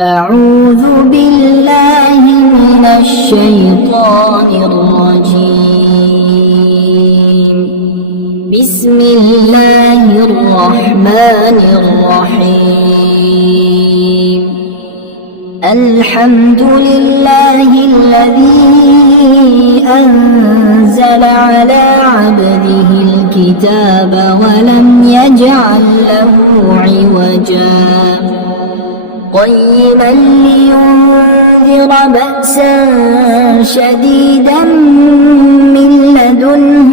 أعوذ بالله من الشيطان الرجيم. بسم الله الرحمن الرحيم. الحمد لله الذي أنزل على عبده الكتاب ولم يجعل له عوجا قيما لينذر بأسا شديدا من لدنه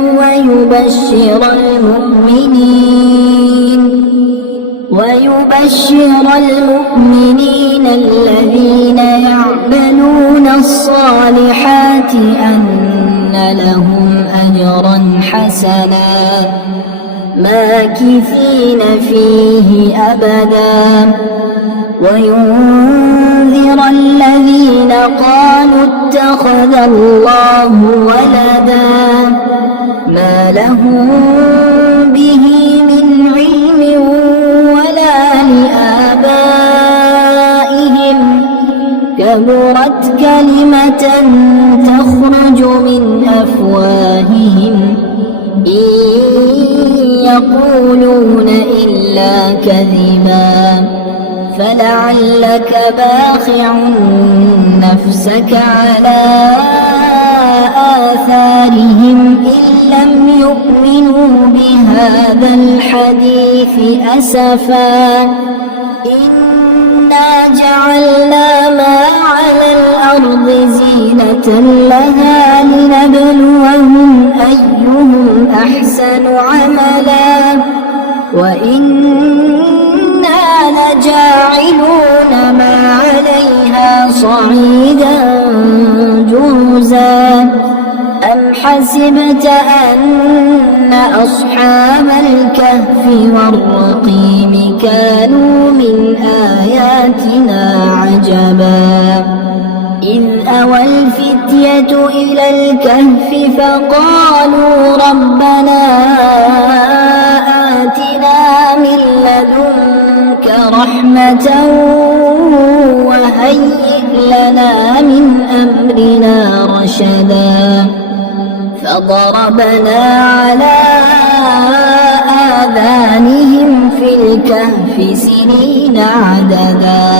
ويبشر المؤمنين الذين يعملون الصالحات أن لهم أجرا حسنا ماكثين فيه أبدا وينذر الذين قالوا اتخذ الله ولدا ما لهم به من علم ولا لآبائهم كبرت كلمة تخرج من أفواههم إن يقولون إلا كذبا فلعلك باخع نفسك على آثارهم إن لم يؤمنوا بهذا الحديث أسفا إنا جعلنا ما على الأرض زينة لها لنبلوهم أيهم أحسن عملا وإنا لجاعلون ما عليها صعيدا جرزا أم حسبت أن أصحاب الكهف والرقيم كانوا من آياتنا عجبا إذ أوى الفتية إلى الكهف فقالوا ربنا آتنا من لدنك رحمة وهيئ لنا من أمرنا رشدا فضربنا على آذانهم في الكهف سنين عددا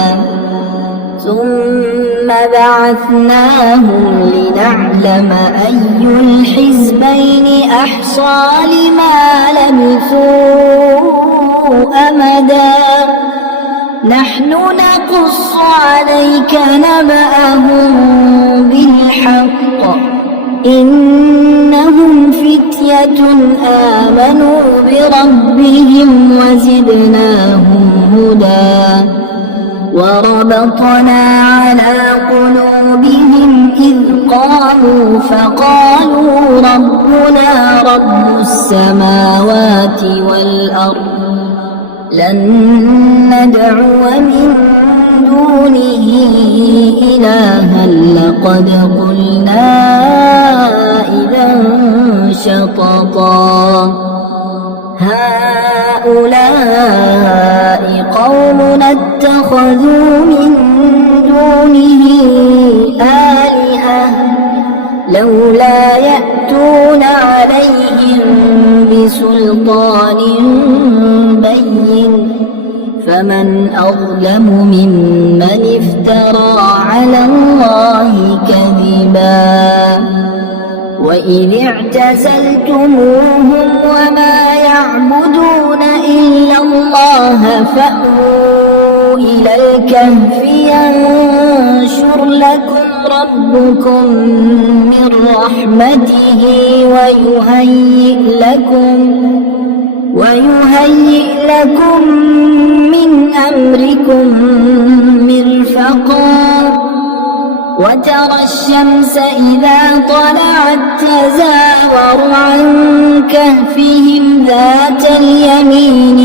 ثم بعثناهم لنعلم أي الحزبين أحصى لما لبثوا أمدا نحن نقص عليك نبأهم بالحق إنهم فتية آمنوا بربهم وزدناهم هدى وربطنا على قلوبهم إذ قاموا فقالوا ربنا رب السماوات والأرض لن ندعو من دونه إلها لقد قلنا إذا شططا هؤلاء قومنا اتخذوا من دونه آلهة لولا يأتون عليهم بسلطان بين فمن أظلم ممن افترى على الله كذبا وإذ اعتزلتموهم وما يعبدون إلا الله فأووا إلى الكهف ينشر لكم ربكم من رحمته ويهيئ لكم من أمركم مرفقا وترى الشمس إذا طلعت تزاور عن كهفهم ذات اليمين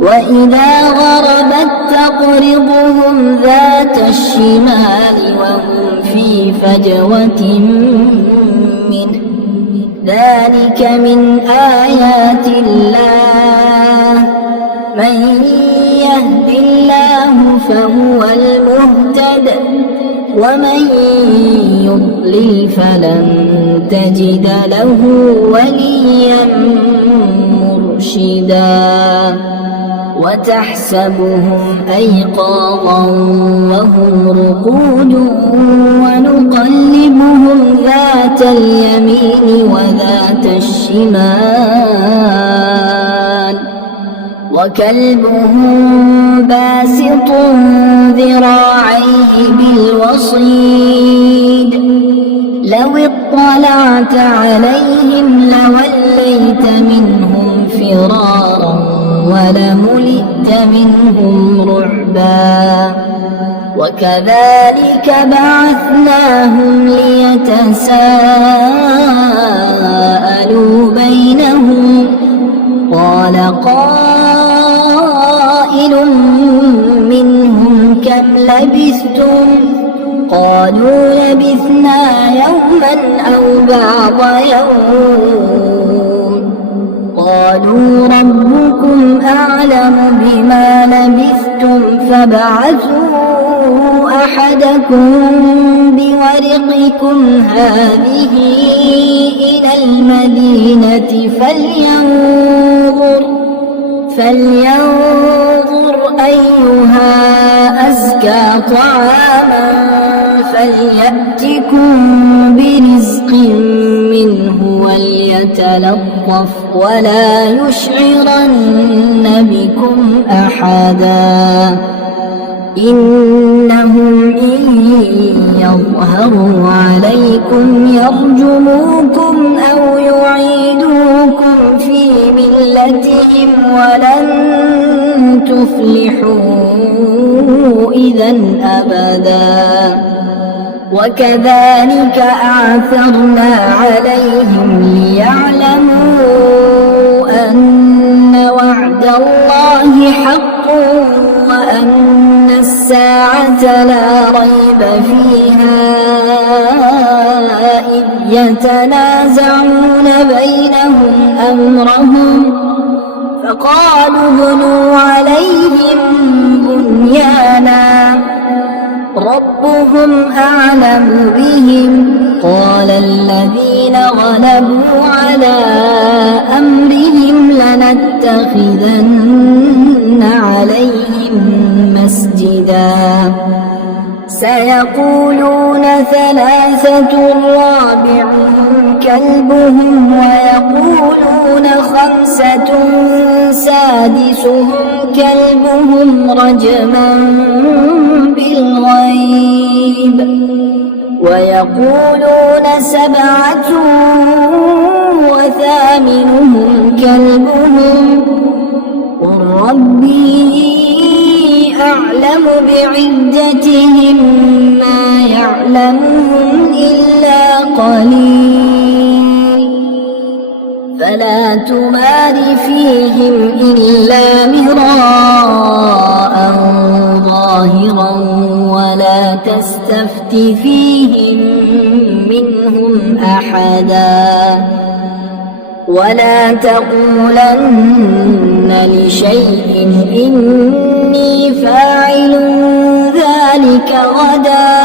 وإذا غربت تقرضهم ذات الشمال وهم في فجوة منه ذلك من آيات الله من يهد الله فهو المهتد ومن يضلل فلن تجد له وليا مرشدا وتحسبهم أيقاظا وهم رقود ونقلبهم ذات اليمين وذات الشمال وكلبهم باسط ذراعيه بالوصيد لو اطلعت عليهم لوليت منهم فرارا ولملئت منهم رعبا وكذلك بعثناهم ليتساءلوا بينهم قال قائل منهم كم لبثتم قالوا لبثنا يوما أو بعض يوم قالوا ربكم أعلم بما لبثتم فابعثوا أحدكم بورقكم هذه إلى المدينة فلينظر أيها أزكى طعاما فليأتكم برزق منه وليتلطف ولا يشعرن بكم أحدا إنهم إن يظهروا عليكم يرجموكم أو يعيدوكم في ملتهم ولن تفلحوا إذا أبدا وكذلك أعثرنا عليهم ليعلموا أن وعد الله حق وأن الساعة لا ريب فيها إذ يتنازعون بينهم أمرهم فقالوا ابنوا عليهم بنيانا ربهم أعلم بهم قال الذين غلبوا على أمرهم لنتخذن عليهم مسجدا سيقولون ثلاثة رابعهم كلبهم ويقولون خمسة سادسهم كلبهم رجما بالغيب ويقولون سبعة وثامنهم كلبهم قل ربي أعلم بعدتهم ما يعلمهم إلا قليل فلا تمار فيهم إلا مراء ظاهرا ولا تستفت فيهم منهم أحدا ولا تقولن لشيء إني فاعل ذلك غدا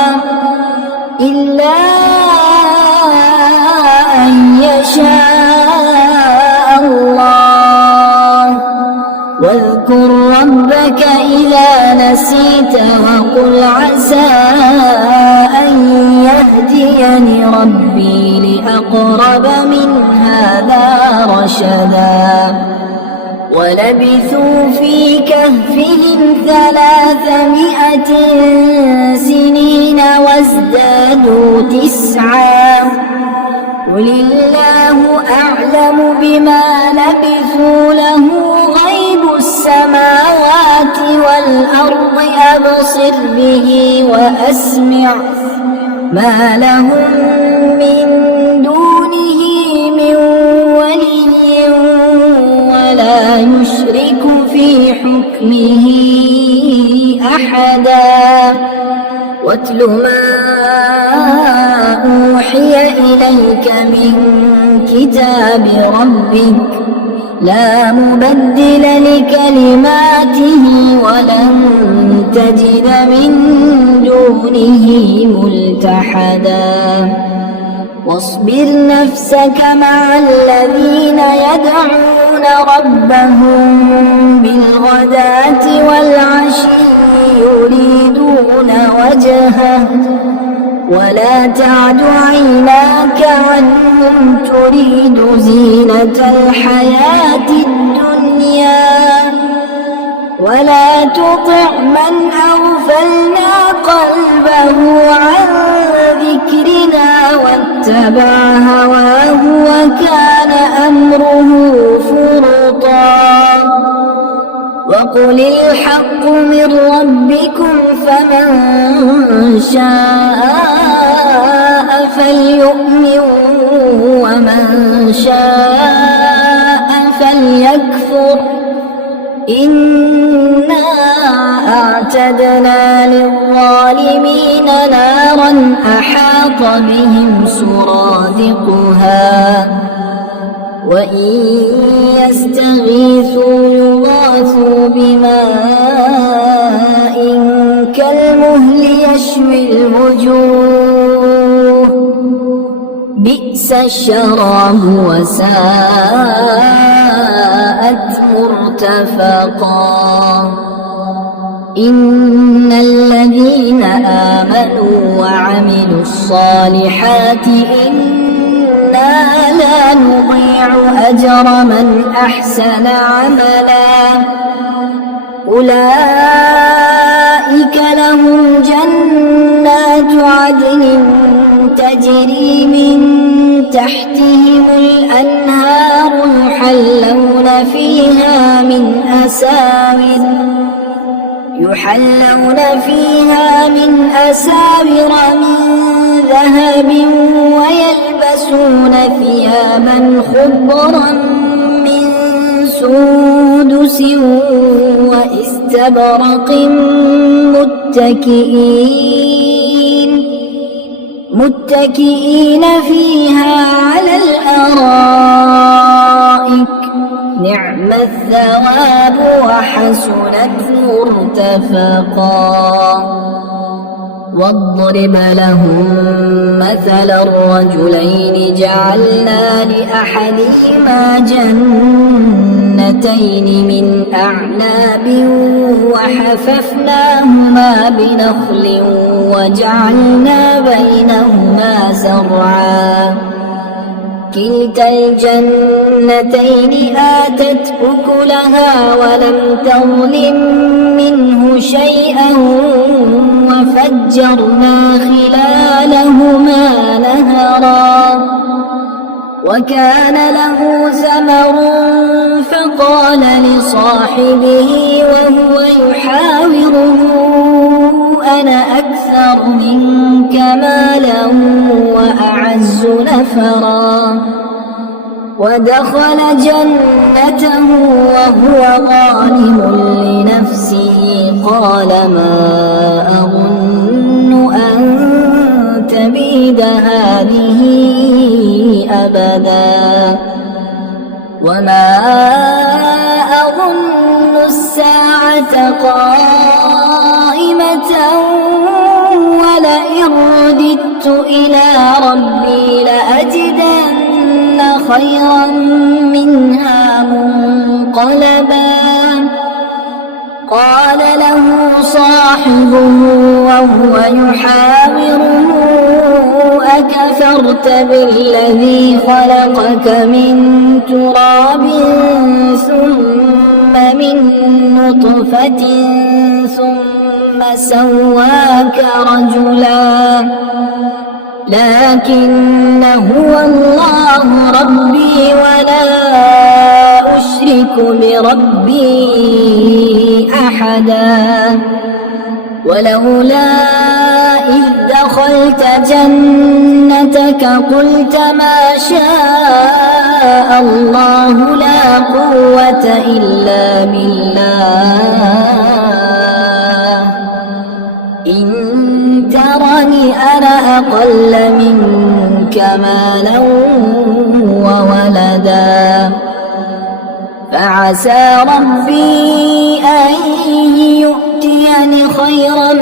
إلا أن يشاء الله واذكر ربك إذا نسيت وقل عسى أن يهديني ربي لأقرب من هذا رشدا ولبثوا في كهفهم 300 سنين وازدادوا 9 قل الله أعلم بما لبثوا له غيب السماوات والأرض أبصر به وأسمع ما لهم من دونه من ولي ولا يشرك في حكمه أحدا واتل ما أوحي إليك من كتاب ربك لا مبدل لكلماته ولن تجد من دونه ملتحدا واصبر نفسك مع الذين يدعون ربهم بالغداة والعشي يريدون وجهه ولا تعد عيناك عنهم تريد زينة الحياة الدنيا ولا تطع من أغفلنا قلبه عن ذكرنا واتبع هواه وكان أمره فرطا وقل الحق من ربكم فمن شاء فليؤمن ومن شاء فليكفر إنا أعتدنا للظالمين نارا أحاط بهم سرادقها وإن يستغيثوا يغاثوا بماء كالمهل يشوي الوجوه بئس الشراب وساءت مرتفقا إن الذين آمنوا وعملوا الصالحات إنا لا نضيع أجر من أحسن عملا أولئك لهم جنات عدن تجري من تحتهم الأنهار يحلون فيها من أساور من ذهب ويلبسون ثيابا خضرا من سندس واستبرق متكئين فيها على الأرائك نعم الثواب وحسنت مرتفقا واضرب لهم مثل الرجلين جعلنا لأحدهما جنتين من أعناب وحففناهما بنخل وجعلنا بينهما زرعا كلتا الجنتين آتت أكلها ولم تظلم منه شيئا وفجرنا خلالهما نهرا وكان له ثمر فقال لصاحبه وهو يحاوره أنا أكثر منك مالا وأعز نفرا ودخل جنته وهو ظالم لنفسه قال ما أظن أن تبيد هذه أبدا وما أظن الساعة قائمة ولئن رددت إلى ربي لأجدن خيرا منها منقلبا قال له صاحبه وهو يحاوره أكفرت بالذي خلقك من تراب ثم من نطفة ثم سواك رجلا لكن هو الله ربي ولا أشرك بربي أحدا ولولا إذ دخلت جنتك قلت ما شاء الله لا قوة إلا بالله إن ترني أنا أقل منك مالا وولدا عسى ربي أن يؤتيني خيرا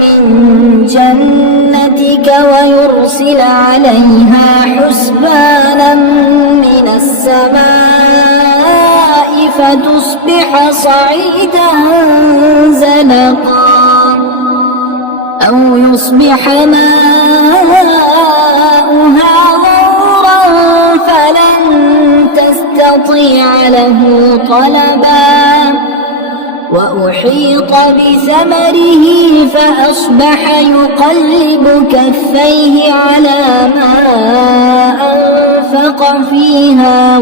من جنتك ويرسل عليها حسبانا من السماء فتصبح صعيدا زلقا أو يصبح ماؤها غورا فلن تستطيع له طلبا وأحيط بثمره فأصبح يقلب كفيه على ما أنفق فيها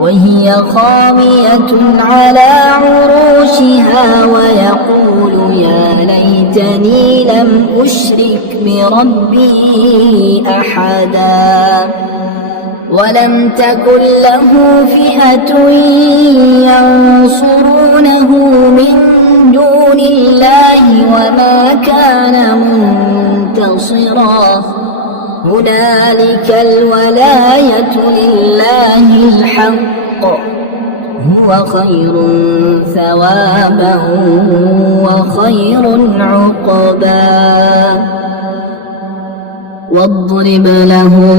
وهي خاوية على عروشها ويقول يا ليتني لم أشرك بربي أحدا ولم تكن له فئة ينصرونه من دون الله وما كان منتصرا هنالك الولاية لله الحق هو خير ثوابا وخير عقبا واضرب لهم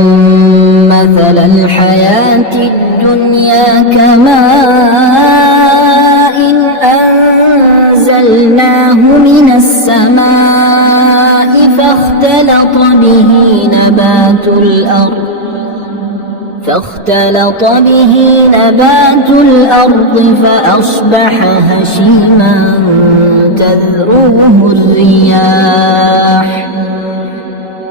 مثل الحياة الدنيا كماء أنزلناه من السماء فاختلط به نبات الأرض فأصبح هشيما تذروه الرياح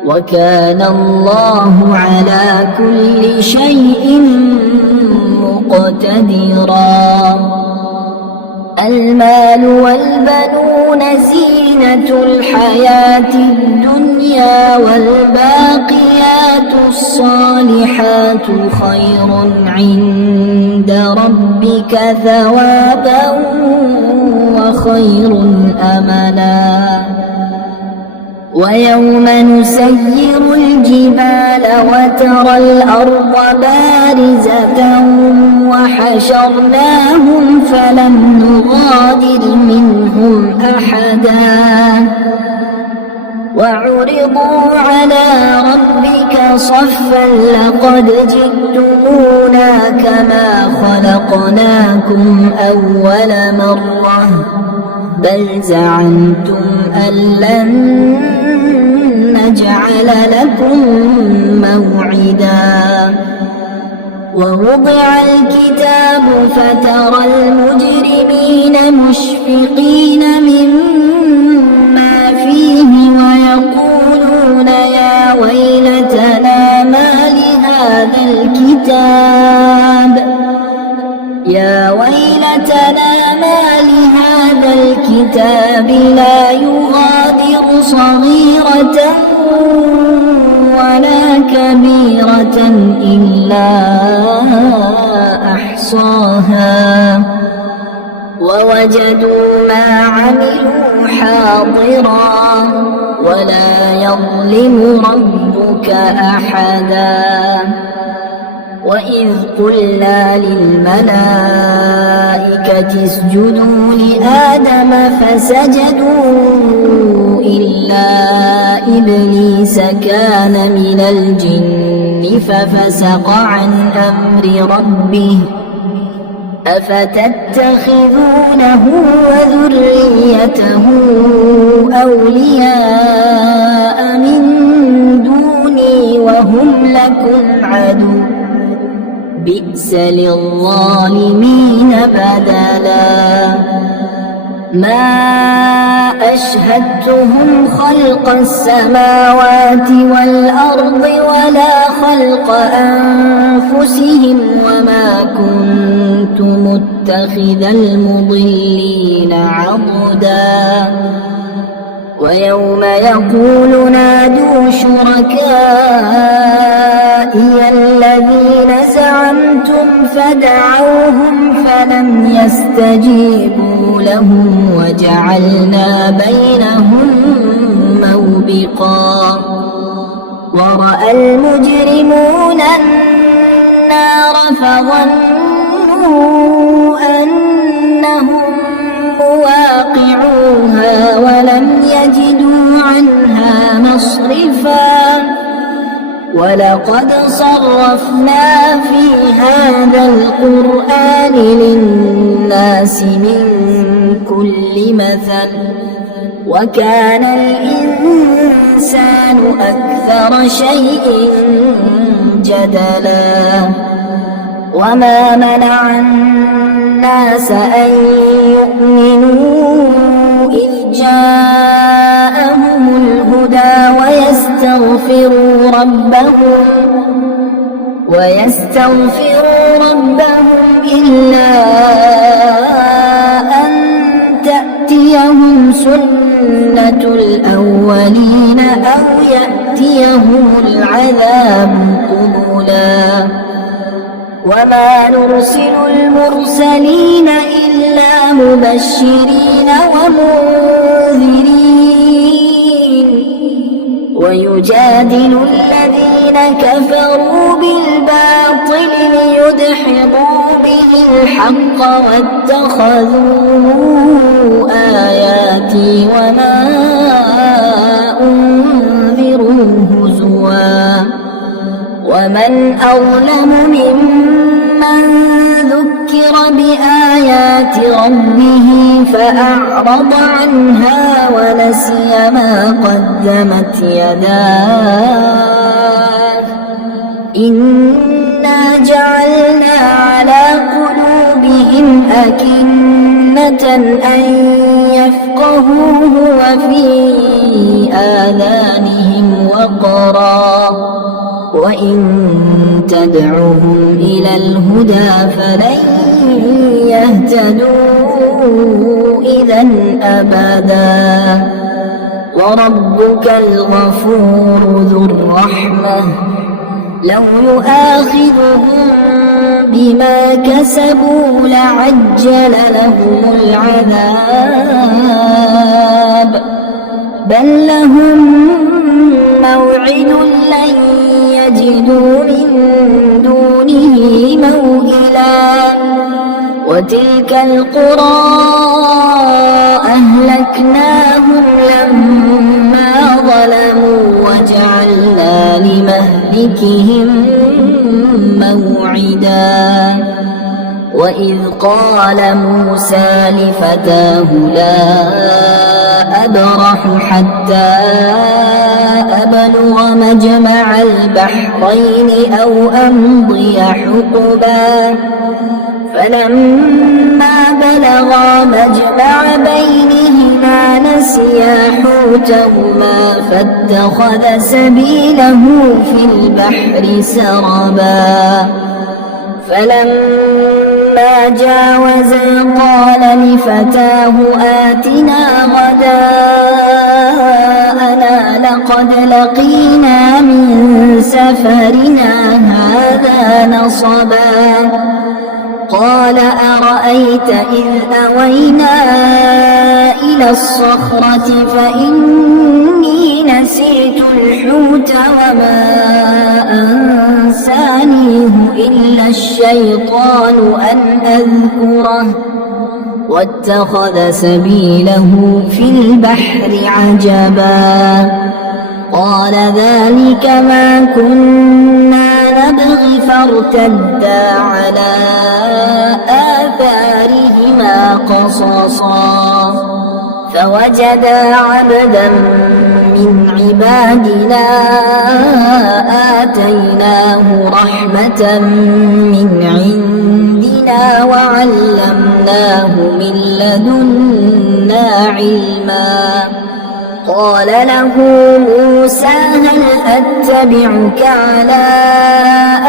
وكان الله على كل شيء مقتدرا المال والبنون زينة الحياة الدنيا والباقيات الصالحات خير عند ربك ثوابا وخير أملا ويوم نسير الجبال وترى الأرض بارزة وحشرناهم فلم نغادر منهم أحدا وعرضوا على ربك صفا لقد جئتمونا كما خلقناكم أول مرة بل زعمتم أن لن نجعل لكم موعدا ووضع الكتاب فترى المجرمين مشفقين مما فيه ويقولون يا ويلتنا ما لهذا الكتاب لا يغادر صغيرة ولا كبيرة إلا أحصاها ووجدوا ما عملوا حاضرا ولا يظلم ربك أحدا وإذ قلنا للملائكة اسجدوا لآدم فسجدوا إلا إبليس كان من الجن ففسق عن أمر ربه أفتتخذونه وذريته أولياء من دوني وهم لكم عدو بئس للظالمين بدلا ما أشهدتهم خلق السماوات والأرض ولا خلق أنفسهم وما كنت متخذ المضلين عضدا ويوم يقول نادوا شركائي الذين زعمتم فدعوهم فلم يستجيبوا لهم وجعلنا بينهم موبقا ورأى المجرمون النار فظنوا أنهم مواقعوها ولم يجدوا عنها مصرفا ولقد صرفنا في هذا القرآن للناس من كل مثل وكان الإنسان أكثر شيء جدلا وما منع الناس أن يؤمنوا إذ جاءهم الهدى ويستغفروا ربهم إلا أن تأتيهم سنة الأولين أو يأتيهم العذاب قبلا وما نرسل المرسلين إلا مبشرين ومنذرين ويجادل الذين كفروا بالباطل ليدحضوا به الحق واتخذوا آياتي وما أنذروا هزوا ومن أظلم ممن ذكر بآيات ربه فأعرض عنها ونسي ما قدمت يداه إنا جعلنا على قلوبهم أكنة أن يفقهوه وفي آذانهم وقرا وإن تدعوهم إلى الهدى فلن يهتدوا إذا أبدا وربك الغفور ذو الرحمة لو يؤاخذهم بما كسبوا لعجل لهم العذاب بل لهم موعد لن يجدوا من دونه موئلا وتلك القرى أهلكناهم لما ظلموا وجعلنا لمهلكهم موعدا وإذ قال موسى لفتاه لا أبرح حتى أبلغ مجمع البحرين أو أمضي حقبا فلما بلغا مجمع بينهما نسيا حوتهما فاتخذ سبيله في البحر سربا فلما جاوزا قال لفتاه آتنا غداءنا لقد لقينا من سفرنا هذا نصبا قال أرأيت إذ أوينا إلى الصخرة فإني نسيت الحوت وما أنسانيه إلا الشيطان أن أذكره واتخذ سبيله في البحر عجبا قال ذلك ما كنا نبغي فارتدا على آثارهما قصصا فوجدا عبدا من عبادنا آتيناه رحمة من عندنا وعلمناه من لدنا علما قال له موسى هل أتبعك على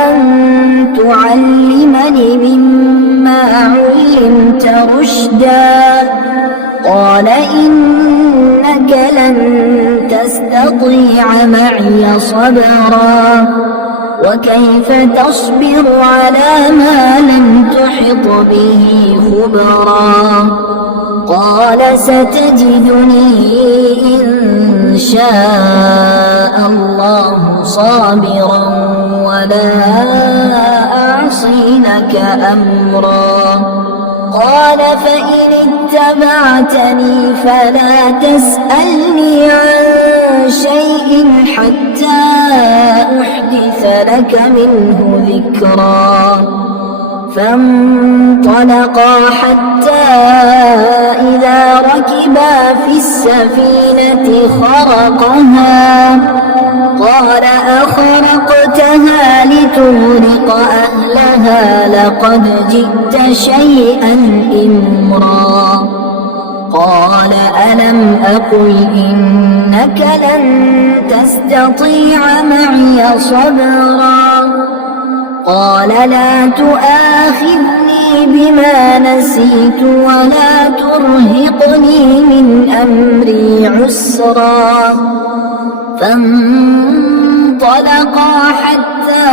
أن تعلمني مما علمت رشدا قال إنك لن تستطيع معي صبرا وكيف تصبر على ما لم تحط به خبرا قال ستجدني إن شاء الله صابرا ولا يعصينك أمرا. قال فإن اتبعتني فلا تسألني عن شيء حتى أحدث لك منه ذكرا. فانطلقا حتى إذا ركبا في السفينة خرقها قال أخرقتها لتغرق أهلها لقد جئت شيئا إمرا. قال ألم أقل إنك لن تستطيع معي صبرا. قال لا تؤاخذني بما نسيت ولا ترهقني من أمري عسرا. فانطلقا حتى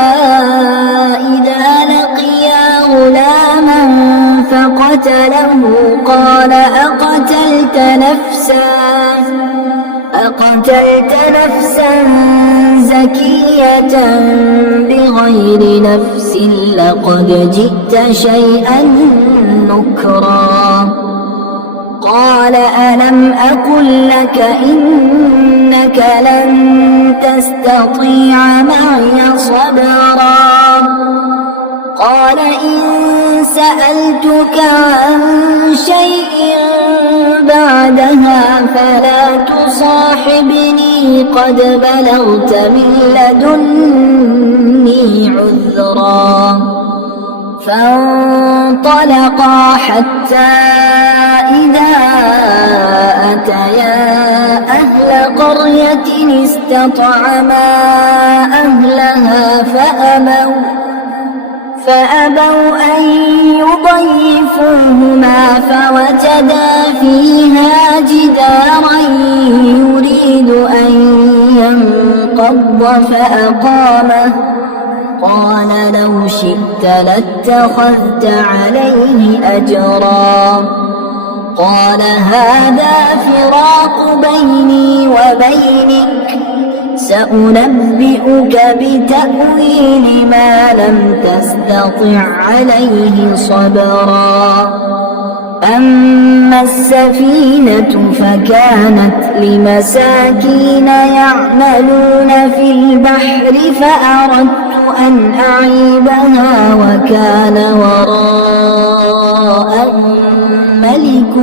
إذا لقيا غلاما فقتله قال أقتلت نفسا زكية بغير نفس لقد جئت شيئا نكرا. قال ألم أقل لك إنك لن تستطيع معي صبرا. قال إن سألتك عن شيء بعدها فلا تصاحبني قد بلغت من لدني عذرا. فانطلقا حتى إذا أتيا أهل قرية استطعما أهلها فأبوا أن يضيفوهما فوجدا فيها جدارا يريد أن ينقض فأقامه. قال لو شئت لاتخذت عليه أجرا. قال هذا فراق بيني وبينك سأنبئك بتأويل ما لم تستطع عليه صبرا. أما السفينة فكانت لمساكين يعملون في البحر فأردت أن أعيبها وكان وراءهم ملك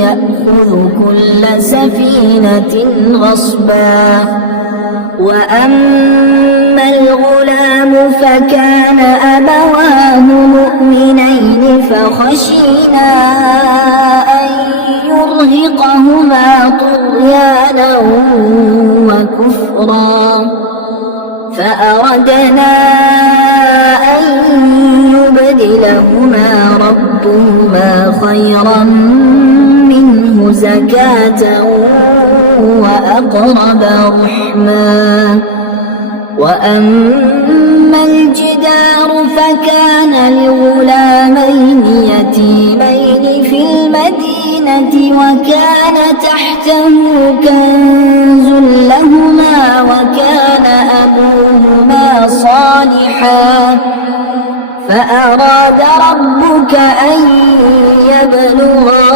يأخذ كل سفينة غصبا. وأما الغلام فكان أبواه مؤمنين فخشينا أن يرهقهما طغيانا وكفرا. فأردنا أن يبدلهما ربهما خيرا منه زكاة وأقرب رحما. وأما الجدار فكان لغلامين يتيمين في المدينة وكان تحته كنز لهما وكان أبوهما صالحا. فأراد ربك أن يبلغا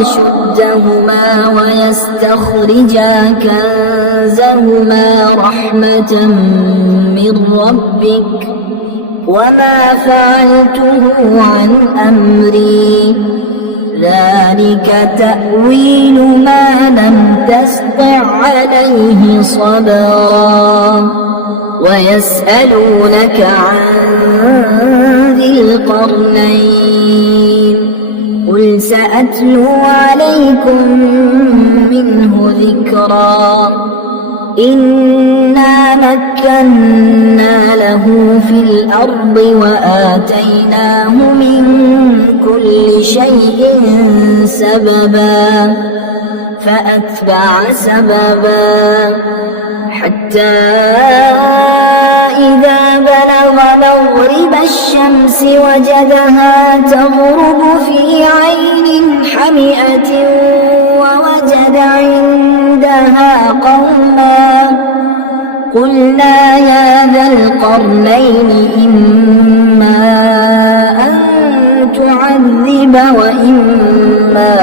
أشدهما ويستخرجا كنزهما رحمة من ربك وما فعلته عن أمري ذلك تأويل ما لم تسطع عليه صبرا. ويسألونك عن ذي القرنين قل سأتلو عليكم منه ذكرا. إنا مكنا له في الأرض وآتيناه من كل شيء سببا. فأتبع سببا حتى إذا بلغ مغرب الشمس وجدها تغرب في عين حمئة ووجد عندها قوما قلنا يا ذا القرنين إما أن تعذب وإما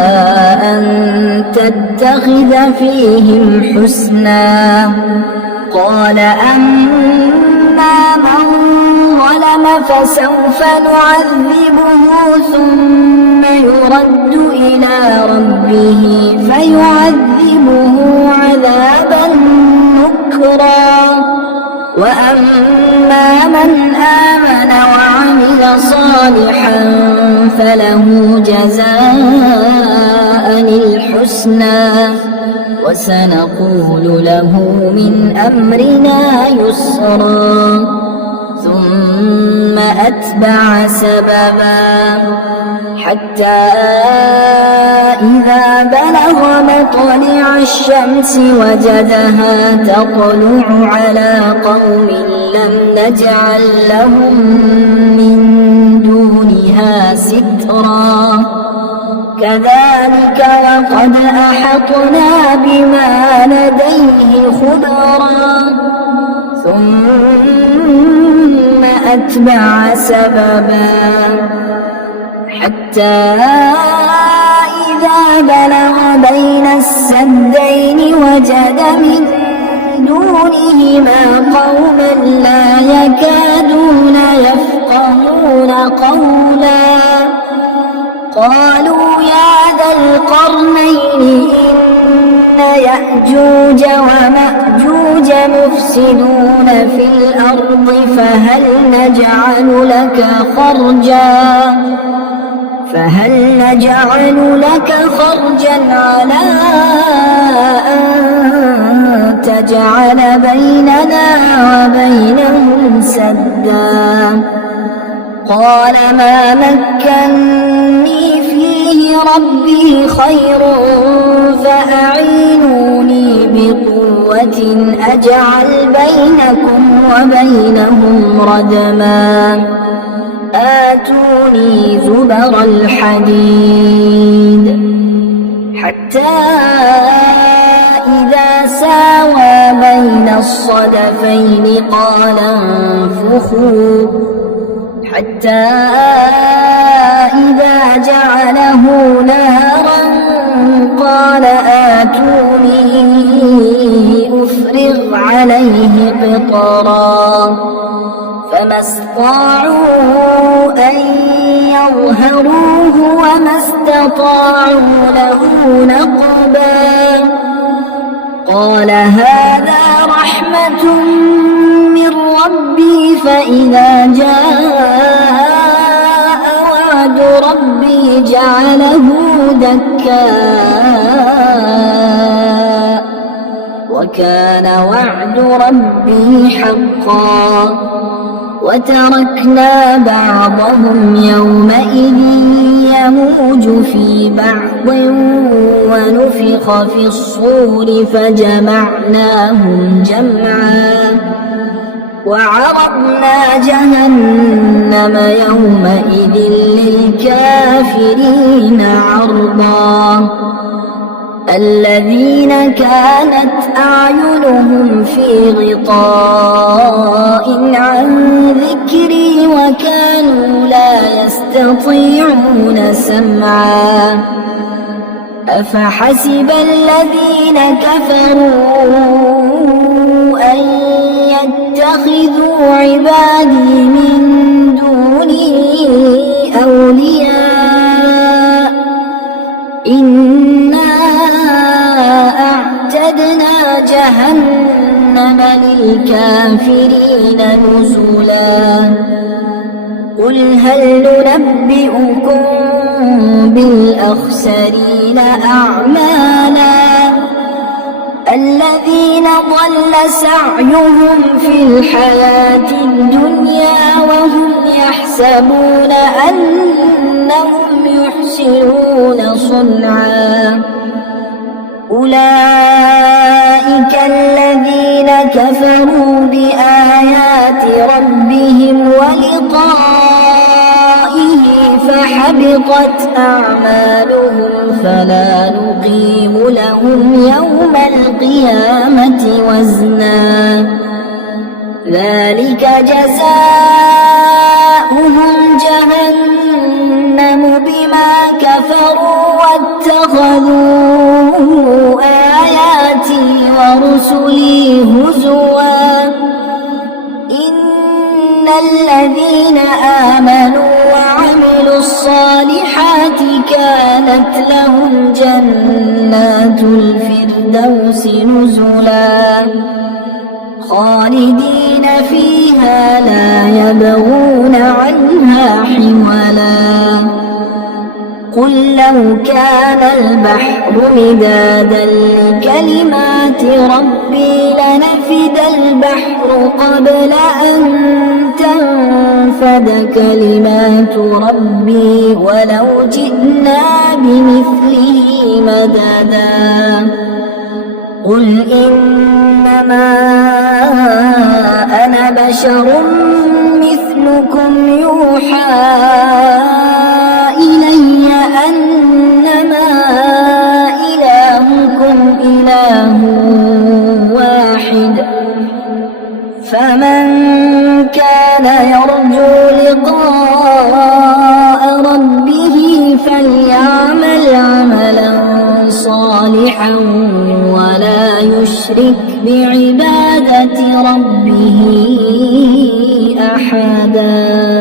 أن تتخذ فيهم حسنا قال أما من ظلم فسوف نعذبه ثم يرد إلى ربه فيعذبه عذابا نكرا وأما من آمن وعمل صالحا فله جزاء الحسنى وسنقول له من أمرنا يسرا ثم أتبع سببا حتى إذا بلغ مطلع الشمس وجدها تطلع على قوم لم نجعل لهم من دونها سترا كذلك وقد أحطنا بما لديه خبرا ثم أتبع سببا حتى إذا بلغ بين السدين وجد من دونهما قوما لا يكادون يفقهون قولا قالوا يا ذا القرنين إن يأجوج ومأجوج مفسدون في الأرض فهل نجعل لك خرجا على أن تجعل بيننا وبينهم سدا قال ما مكني فيه ربي خير فأعينوني بقوة أجعل بينكم وبينهم ردما آتوني زبر الحديد حتى إذا ساوى بين الصدفين قال انفخوا حتى إذا جعله نارا قال آتوني أفرغ عليه قطرا فما استطاعوا أن يظهروه وما استطاعوا له نقبا قال هذا رحمة من ربي فإذا جاء وعد ربي جعله دكا وكان وعد ربي حقا وتركنا بعضهم يومئذ يموج في بعض ونفخ في الصور فجمعناهم جمعا وعرضنا جهنم يومئذ للكافرين عرضا الذين كانت أعينهم في غطاء عن ذكري وكانوا لا يستطيعون سمعا أفحسب الذين كفروا أن يتخذوا عبادي من دوني أولياء إنا أعتدنا جهنم للكافرين نزلا قل هل ننبئكم بالأخسرين أعمالا الذين ضل سعيهم في الحياة الدنيا وهم يحسبون أنهم يحسنون صنعا أولئك الذين كفروا بآيات ربهم ولقائه فحبطت أعمالهم فلا نقيم لهم يوم القيامة وزنا ذلك جزاؤهم جهنم بما كفروا واتخذوا آياتي ورسلي هزوا إن الذين آمنوا وعملوا الصالحات كانت لهم جنات الفردوس نزلا خالدين فيها لا يبغون عنها حولا قل لو كان البحر مدادا لكلمات ربي لنفد البحر قبل أن تنفد كلمات ربي ولو جئنا بمثله مددا قل إنما أنا بشر مثلكم يوحى إلي أنما إلهكم إله واحد فمن كان يرجو لقاء ربه فليعمل عملا صالحا ولا يشرك بعبادة ربه أحدا.